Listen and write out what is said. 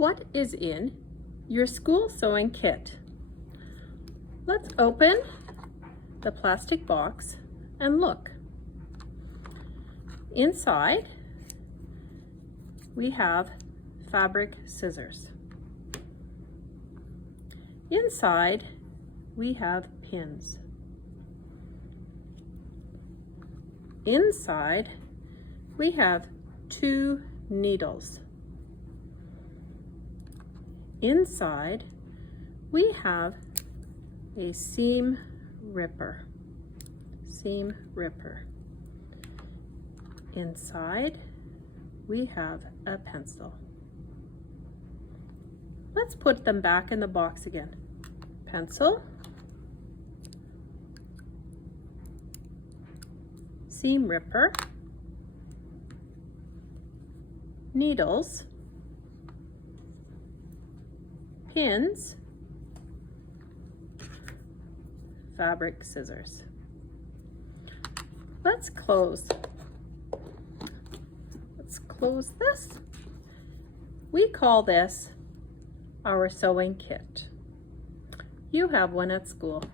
What is in your school sewing kit? Let's open the plastic box and look. Inside, we have fabric scissors. Inside, we have pins. Inside, we have 2 needles. Inside, we have a seam ripper. Seam ripper. Inside, we have a pencil. Let's put them back in the box again. Pencil, seam ripper, needles, pins, fabric scissors. Let's close this. We call this our sewing kit. You have one at school.